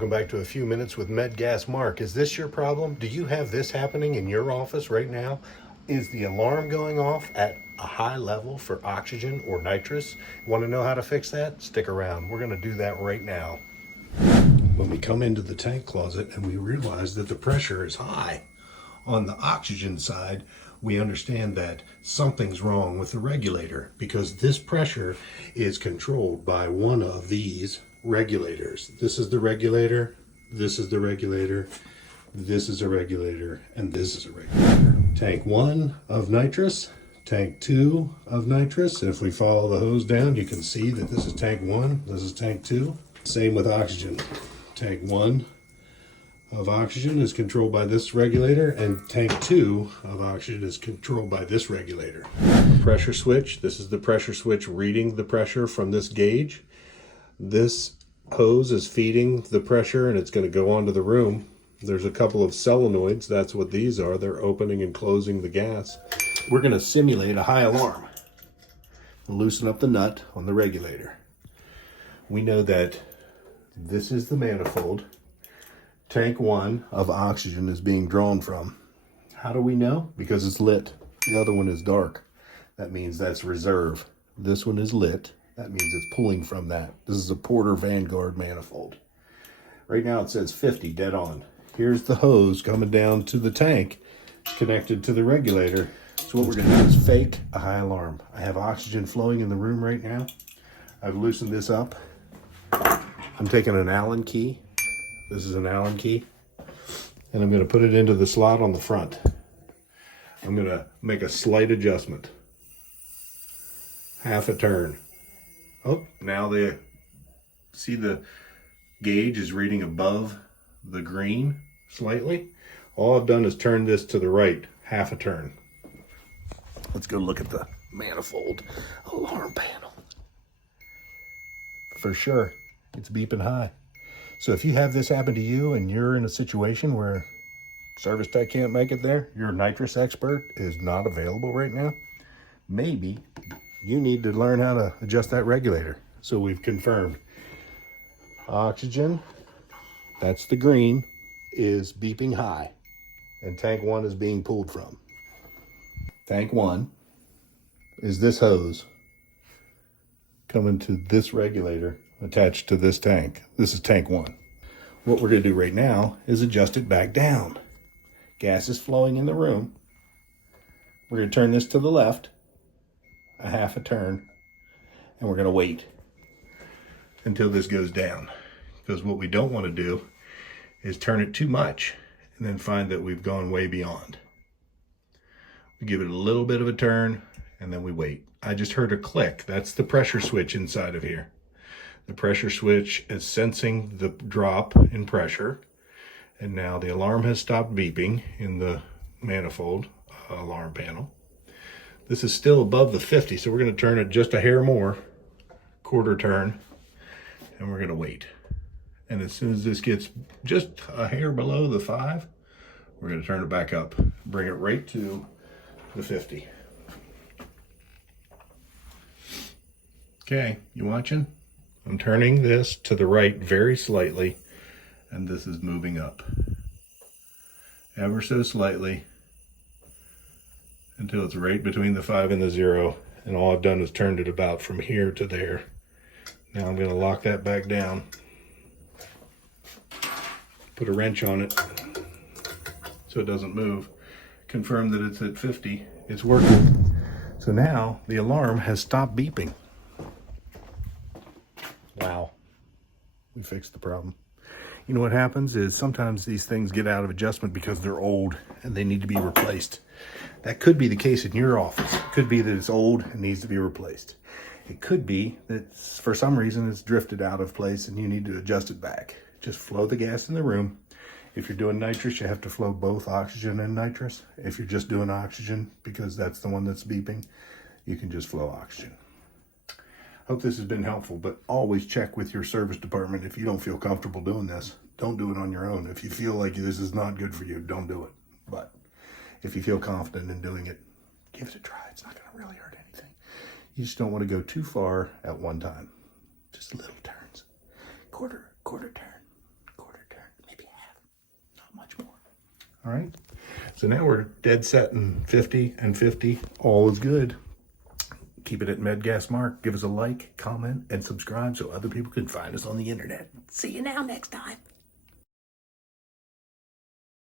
welcome back to A Few Minutes with MedgasMark. Is this your problem? Do you have this happening in your office right now? Is the alarm going off at a high level for oxygen or nitrous? Want to know how to fix that? Stick around. We're going to do that right now. When we come into the tank closet and we realize that the pressure is high on the oxygen side, we understand that something's wrong with the regulator because this pressure is controlled by one of these regulators. This is the regulator, this is the regulator, this is a regulator, and this is a regulator. Tank 1 of nitrous, tank 2 of nitrous. If we follow the hose down, you can see that this is tank 1, this is tank 2. Same with oxygen. Tank 1 of oxygen is controlled by this regulator, and tank 2 of oxygen is controlled by this regulator. Pressure switch. This is the pressure switch reading the pressure from this gauge. This hose is feeding the pressure and it's going to go onto the room. There's a couple of solenoids. That's what these are. They're opening and closing the gas. We're going to simulate a high alarm. Loosen up the nut on the regulator. We know that this is the manifold tank 1 of oxygen is being drawn from. How do we know? Because it's lit. The other one is dark. That means that's reserve. This one is lit. That means it's pulling from that. This is a Porter Vanguard manifold. Right now it says 50 dead on. Here's the hose coming down to the tank. It's connected to the regulator. So what we're going to do is fake a high alarm. I have oxygen flowing in the room right now. I've loosened this up. I'm taking an Allen key. This is an Allen key. And I'm going to put it into the slot on the front. I'm going to make a slight adjustment. Half a turn. Oh, now see the gauge is reading above the green slightly. All I've done is turn this to the right, half a turn. Let's go look at the manifold alarm panel. For sure, it's beeping high. So if you have this happen to you and you're in a situation where service tech can't make it there, your nitrous expert is not available right now, maybe you need to learn how to adjust that regulator. So we've confirmed oxygen, that's the green, is beeping high, and tank 1 is being pulled from. Tank 1 is this hose coming to this regulator attached to this tank. This is tank 1. What we're going to do right now is adjust it back down. Gas is flowing in the room. We're going to turn this to the left, a half a turn, and we're going to wait until this goes down. Because what we don't want to do is turn it too much and then find that we've gone way beyond. We give it a little bit of a turn and then we wait. I just heard a click. That's the pressure switch inside of here. The pressure switch is sensing the drop in pressure, and now the alarm has stopped beeping in the manifold alarm panel. This is still above the 50, so we're going to turn it just a hair more, quarter turn, and we're going to wait. And as soon as this gets just a hair below the 5, we're going to turn it back up, bring it right to the 50. Okay, you watching? I'm turning this to the right very slightly, and this is moving up ever so slightly until it's right between the 5 and the 0, and all I've done is turned it about from here to there. Now I'm going to lock that back down, put a wrench on it so it doesn't move, confirm that it's at 50. It's working. So now the alarm has stopped beeping. Wow, we fixed the problem. You know what happens is sometimes these things get out of adjustment because they're old and they need to be replaced. That could be the case in your office. It could be that it's old and needs to be replaced. It could be that for some reason it's drifted out of place and you need to adjust it back. Just flow the gas in the room. If you're doing nitrous, you have to flow both oxygen and nitrous. If you're just doing oxygen, because that's the one that's beeping, you can just flow oxygen. Hope this has been helpful, but always check with your service department. If you don't feel comfortable doing this, don't do it on your own. If you feel like this is not good for you, don't do it. But if you feel confident in doing it, give it a try. It's not going to really hurt anything. You just don't want to go too far at one time. Just little turns. Quarter turn, quarter All right. So now we're dead set in 50 and 50. All is good. Keep it at MedgasMark. Give us a like, comment, and subscribe so other people can find us on the internet. See you now next time.